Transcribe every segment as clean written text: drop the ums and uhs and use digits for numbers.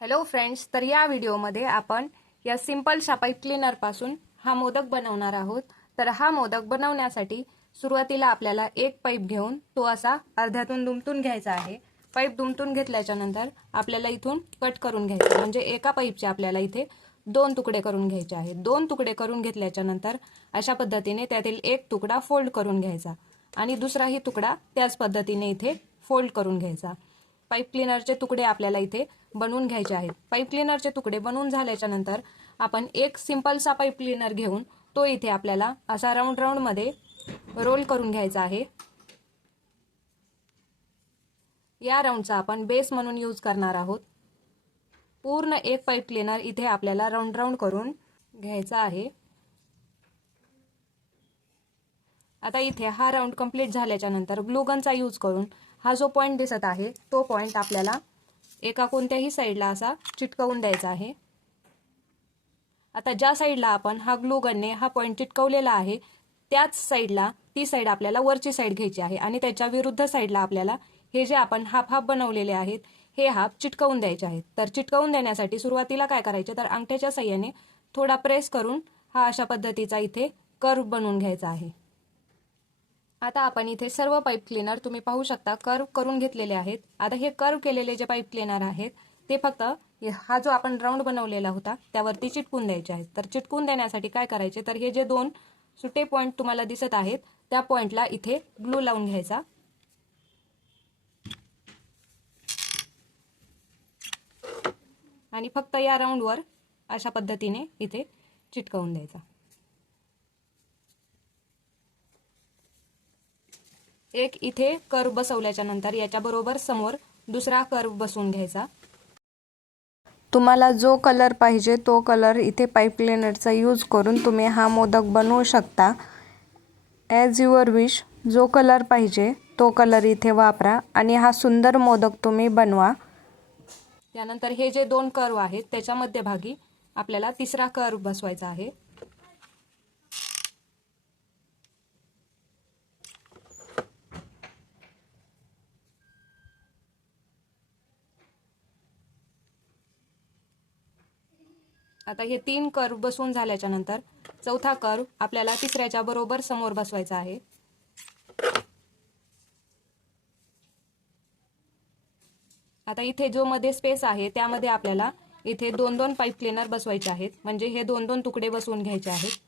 Hello friends, तर या व्हिडिओमध्ये आपण या सिंपलशा पाईप क्लीनरपासून हा मोदक बनवणार आहोत. तर हा मोदक बनवण्यासाठी सुरुवातीला आपल्याला एक पाईप घेऊन तो असा अर्ध्यातून दुमटून घ्यायचा आहे. पाईप दुमटून घेतल्याच्या नंतर आपल्याला इथून कट करून घ्यायचं, म्हणजे एका पाईपचे आपल्याला इथे दोन तुकडे करून घ्यायचे आहेत. दोन तुकडे करून घेतल्याच्या नंतर अशा पद्धतीने त्यातील एक तुकडा फोल्ड करून घ्यायचा आणि दुसराही तुकडा त्याच पद्धतीने इथे फोल्ड करून घ्यायचा. पाईप क्लीनरचे तुकडे आपल्याला इथे बनवून घ्यायचे आहेत. पाईप क्लीनरचे तुकडे बनवून झाल्याच्या नंतर आपण एक सिंपलसा पाईप क्लीनर घेऊन तो इथे आपल्याला असा राऊंड राऊंड मध्ये रोल करून घ्यायचा आहे. या राऊंडचा आपण बेस म्हणून यूज करणार आहोत. पूर्ण एक पाईप क्लीनर इथे आपल्याला राऊंड राऊंड करून घ्यायचा आहे. आता इथे हा राऊंड कंप्लीट झाल्याच्या नंतर ग्लू गनचा यूज करून हा जो पॉइंट दिसत आहे तो पॉइंट आपल्याला एका कोणत्याही साईडला असा चिटकवून द्यायचा आहे. आता ज्या साईडला आपण हा ग्लू गनने हा पॉइंट चिटकवलेला आहे त्याच साईडला ती साईड आपल्याला वरची साईड घ्यायची आहे आणि त्याच्या विरुद्ध साईडला आपल्याला हे जे आपण हाफ हाफ बनवलेले आहेत हे हाफ चिटकवून द्यायचे आहेत. तर चिटकवून देण्यासाठी सुरुवातीला काय करायचे, तर अंगठ्याच्या साह्याने थोडा प्रेस करून हा अशा पद्धतीचा इथे कर्व बनवून घ्यायचा आहे. आता आपण इथे सर्व पाईप क्लीनर तुम्ही पाहू शकता कर्व करून घेतलेले आहेत. आता हे कर्व केलेले जे पाईप क्लीनर आहेत ते फक्त हा जो आपण राऊंड बनवलेला होता त्यावरती चिटकून द्यायचे आहेत. तर चिटकून देण्यासाठी काय करायचे, तर हे जे दोन सुटे पॉइंट तुम्हाला दिसत आहेत त्या पॉइंटला इथे ग्लू लावून घ्यायचा आणि फक्त या राऊंडवर अशा पद्धतीने इथे चिटकवून द्यायचा. एक इथे कर्व बसवल्याच्या नंतर याच्या बरोबर समोर दुसरा कर्व बसवून घ्यायचा. तुम्हाला जो कलर पाहिजे तो कलर इथे पाईप क्लीनरचा यूज करून तुम्ही हा मोदक बनवू शकता. ॲज युअर विश, जो कलर पाहिजे तो कलर इथे वापरा आणि हा सुंदर मोदक तुम्ही बनवा. त्यानंतर हे जे दोन कर्व आहेत त्याच्या मध्यभागी आपल्याला तिसरा कर्व बसवायचा आहे. आता हे तीन कर्व बसवून झाल्याच्या नंतर चौथा कर्व आपल्याला तिसऱ्याच्या बरोबर समोर बसवायचा आहे. आता इथे जो मध्ये स्पेस आहे त्यामध्ये आपल्याला इथे दोन दोन पाईप क्लीनर बसवायचे आहेत, म्हणजे हे दोन दोन तुकडे बसवून घ्यायचे आहेत.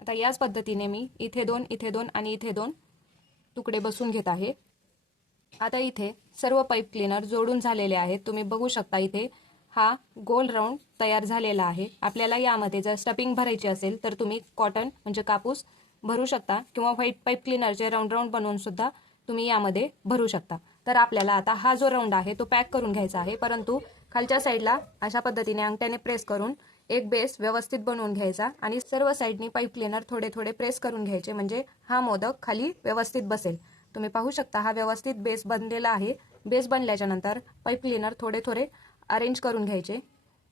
आता याच पद्धतीने मी इथे दोन आणि इथे दोन तुकडे बसवून घेत आहे. आता इथे सर्व पाईप क्लीनर जोडून झालेले आहेत. तुम्ही बघू शकता इथे हा गोल राऊंड तयार झालेला आहे. आपल्याला यामध्ये जर स्टफिंग भरायची असेल तर तुम्ही कॉटन म्हणजे कापूस भरू शकता किंवा व्हाईट पाईप क्लीनरचे राऊंड राऊंड बनवून सुद्धा तुम्ही यामध्ये भरू शकता. तर आपल्याला आता हा जो राऊंड आहे तो पॅक करून घ्यायचा आहे, परंतु खालच्या साईडला अशा पद्धतीने अंगठ्याने प्रेस करून एक बेस व्यवस्थित बनवून घ्यायचा आणि सर्व साईडनी पाईप क्लीनर थोडे थोडे प्रेस करून घ्यायचे, म्हणजे हा मोदक खाली व्यवस्थित बसेल. तुम्ही पाहू शकता हा व्यवस्थित बेस बनलेला आहे. बेस बनल्याच्या नंतर पाईप क्लीनर थोडे थोडे अरेंज करून घ्यायचे.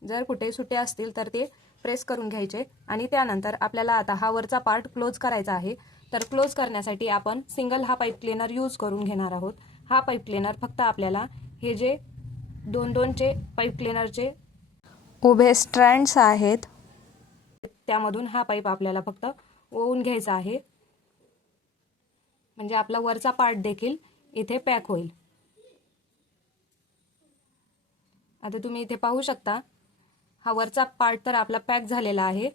जर कुठे सुटे असतील तर ते प्रेस करून घ्यायचे आणि त्यानंतर आपल्याला आता हा वरचा पार्ट क्लोज करायचा आहे. तर क्लोज करण्यासाठी आपण सिंगल हा पाईप क्लीनर यूज करून घेणार आहोत. हा पाईप क्लीनर फक्त आपल्याला हे जे दोन दोनचे पाईप क्लीनरचे उभे स्ट्रँड्स आहेत त्यामधून हा पाईप आपल्याला फक्त ओवून घ्यायचा आहे, म्हणजे आपला वरचा पार्ट देखील इथे पॅक होईल. आता तुम्ही इथे पाहू शकता हा वरचा पार्ट तर आपला पॅक झालेला आहे,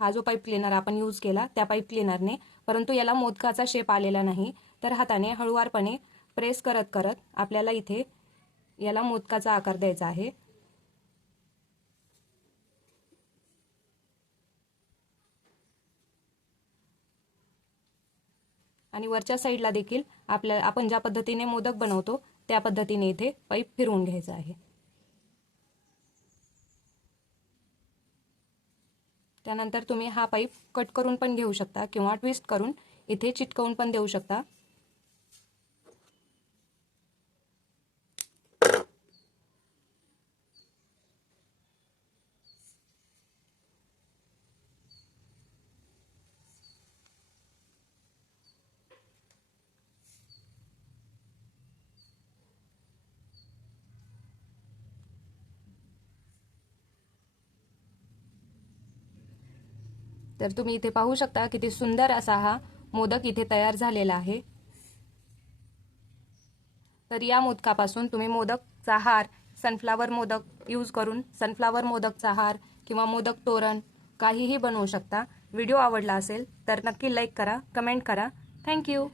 हा जो पाईप क्लीनर आपण यूज केला त्या पाईप क्लीनरने, परंतु याला मोदकाचा शेप आलेला नाही. तर हाताने हळूवारपणे प्रेस करत करत आपल्याला इथे याला मोदकाचा आकार द्यायचा आहे. आणि वरच्या साईडला देखील आपण ज्या पद्धतीने मोदक बनवतो त्या पद्धतीने इथे पाईप फिरवून घ्यायचा आहे. त्यानंतर तुम्ही हा पाईप कट करून पण घेऊ शकता किंवा ट्विस्ट करून इथे चिटकवून पण देऊ शकता. तर तुम्ही इथे पाहू शकता किती सुंदर असा हा मोदक इथे तयार झालेला आहे। तर या मोदकापासून तुम्ही मोदकचा हार, सनफ्लावर मोदक यूज करून सनफ्लावर मोदकचा हार किंवा मोदक तोरण काहीही बनवू शकता। व्हिडिओ आवडला असेल तर नक्की लाईक करा, कमेंट करा। थँक्यू।